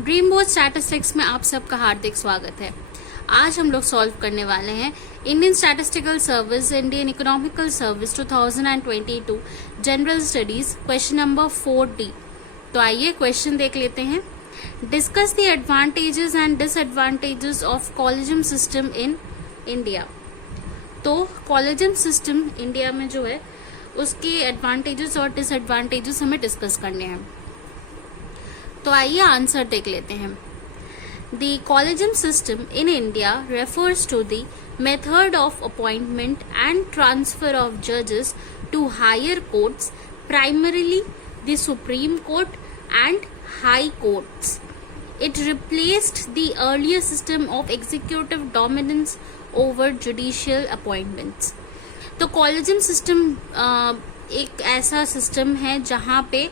Dream board statistics में आप सबका हार्दिक स्वागत है। आज हम लोग सॉल्व करने वाले हैं Indian statistical service, Indian economical service 2022 general studies question number 4D। तो आइए क्वेश्चन देख लेते हैं। Discuss the advantages and disadvantages of collegium system in India. तो कॉलेजियम सिस्टम इंडिया में जो है उसके एडवांटेजेस और डिसएडवांटेजेस हमें डिस्कस करने हैं। तो आइए आंसर देख लेते हैं। The collegium system in India refers to the method of appointment and transfer of judges to higher courts, primarily the Supreme Court and High Courts. It replaced the earlier system of executive dominance over judicial appointments. तो collegium system एक ऐसा system है जहाँ पे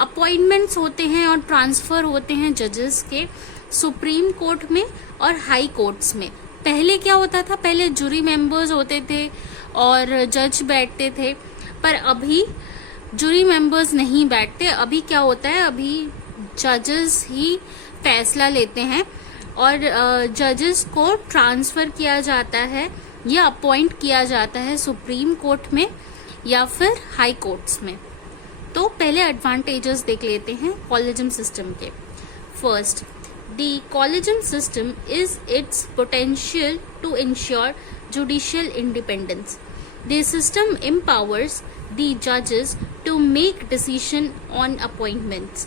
appointments होते हैं और transfer होते हैं जजेस के सुप्रीम कोर्ट में और हाई कोर्ट्स में। पहले क्या होता था, पहले जूरी मेंबर्स होते थे और जज बैठते थे, पर अभी जूरी मेंबर्स नहीं बैठते। अभी क्या होता है, अभी जजेस ही फैसला लेते हैं और जजेस को ट्रांसफर किया जाता है या अपॉइंट किया जाता है सुप्रीम कोर्ट में या फिर हाई कोर्ट्स में। तो पहले एडवांटेजेस देख लेते हैं कॉलेजियम सिस्टम के। First, the collegium system is its potential to ensure judicial independence. The system empowers the जजेस to make decision on appointments,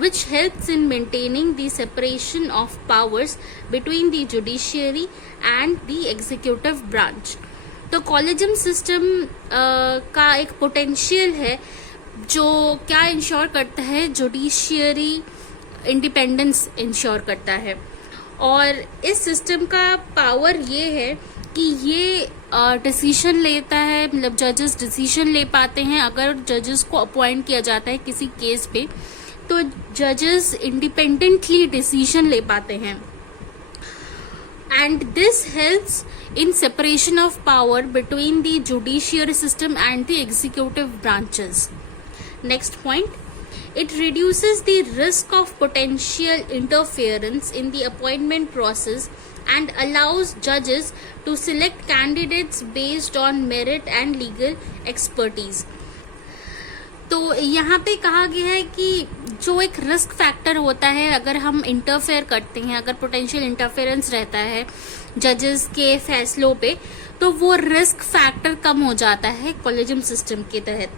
which helps in maintaining the separation of powers between the judiciary and the executive branch. तो collegium system का एक potential है जो क्या ensure करता है, judiciary independence ensure करता है। और इस सिस्टम का पावर ये है कि ये डिसीजन लेता है, मतलब जजेस डिसीजन ले पाते हैं। अगर जजेस को अपॉइंट किया जाता है किसी केस पे तो जजेस इंडिपेंडेंटली डिसीजन ले पाते हैं and this helps in separation of power between the judiciary system and the executive branches. Next point, it reduces the risk of potential interference in the appointment process and allows judges to select candidates based on merit and legal expertise. तो यहाँ पे कहा गया है कि जो एक risk factor होता है, अगर हम इंटरफेयर करते हैं, अगर पोटेंशियल इंटरफेरेंस रहता है जजेस के फैसलों पे, तो वो रिस्क फैक्टर कम हो जाता है कॉलेजियम सिस्टम के तहत।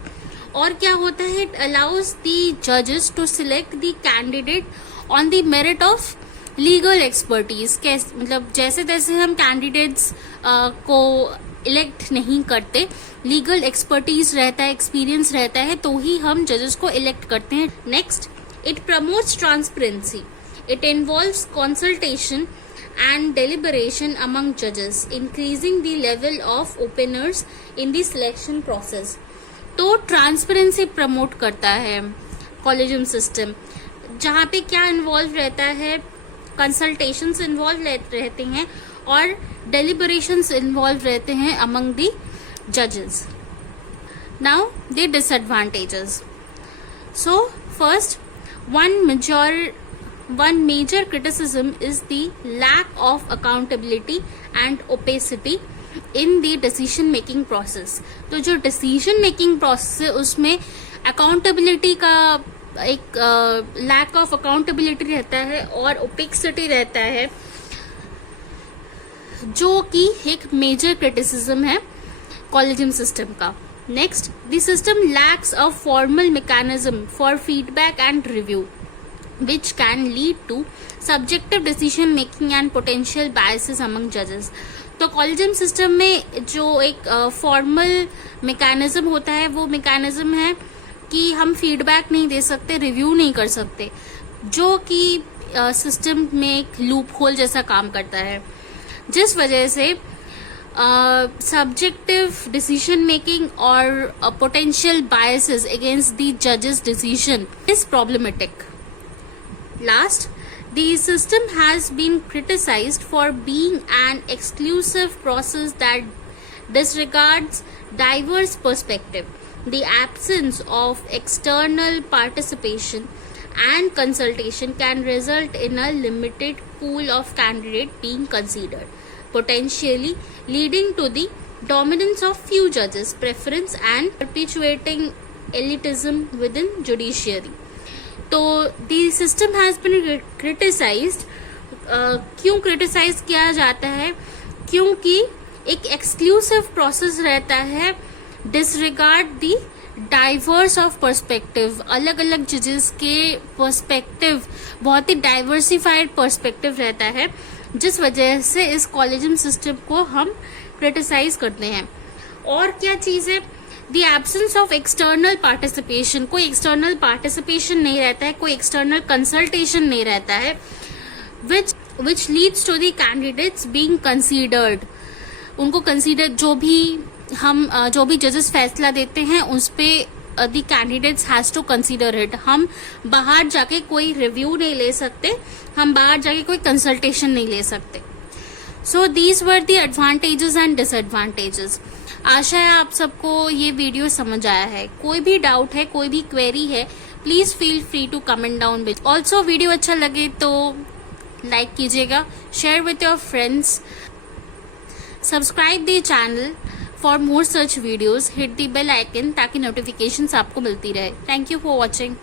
और क्या होता है, इट अलाउज द जजेस to select the candidate on the merit of legal expertise. मतलब जैसे तैसे हम कैंडिडेट्स को इलेक्ट नहीं करते, लीगल एक्सपर्टीज रहता है, एक्सपीरियंस रहता है, तो ही हम जजेस को इलेक्ट करते हैं। Next, it promotes transparency. It involves consultation and deliberation among judges, increasing the level of opinions in the selection process. तो ट्रांसपेरेंसी प्रमोट करता है कॉलेजियम सिस्टम, जहाँ पे क्या इन्वॉल्व रहता है, कंसल्टेशंस इन्वॉल्व रहते हैं और डेलिबरेशंस इन्वॉल्व रहते हैं अमंग द जजेस। Now the disadvantages. So first, one major criticism is the lack of accountability and opacity in the decision making process. तो जो decision making process है उसमें accountability का एक lack of accountability रहता है और opacity रहता है, जो कि एक major criticism है कॉलेजियम सिस्टम का। Next, the system lacks a formal mechanism for feedback and review, which can lead to subjective decision making and potential biases among judges. तो कॉलेजियम सिस्टम में जो एक फॉर्मल मैकेनिज्म होता है, वो mechanism है कि हम फीडबैक नहीं दे सकते, रिव्यू नहीं कर सकते, जो कि सिस्टम में एक लूप होल जैसा काम करता है, जिस वजह से सब्जेक्टिव डिसीजन मेकिंग और पोटेंशियल बायसेस अगेंस्ट द जजेस decision is problematic. Last, the system has been criticized for being an exclusive process that disregards diverse perspective. The absence of external participation and consultation can result in a limited pool of candidate being considered, potentially leading to the dominance of few judges' preference and perpetuating elitism within judiciary. तो the system has been criticized. क्यों criticise किया जाता है? क्योंकि एक exclusive process रहता है, disregard the diverse of perspective, अलग अलग जजेस के पर्सपेक्टिव, बहुत ही डाइवर्सिफाइड पर्सपेक्टिव रहता है, जिस वजह से इस कॉलेजियम सिस्टम को हम क्रिटिसाइज करते हैं. और क्या चीज है? The absence of external participation. कोई एक्सटर्नल पार्टिसिपेशन नहीं रहता है, कोई एक्सटर्नल कंसल्टेशन नहीं रहता है, which leads to the candidates being considered. उनको कंसीडर जो भी जजेस फैसला देते हैं उस पे the candidates has to consider it. हम बाहर जाके कोई रिव्यू नहीं ले सकते, हम बाहर जाके कोई कंसल्टेशन नहीं ले सकते. So these were the advantages and disadvantages. आशा है आप सबको ये वीडियो समझ आया है. कोई भी डाउट है, कोई भी क्वेरी है, please feel free to comment down below. Also video अच्छा लगे तो लाइक कीजिएगा, share with your friends, subscribe the channel for more such videos, hit the bell icon ताकि नोटिफिकेशंस आपको मिलती रहे. Thank you for watching.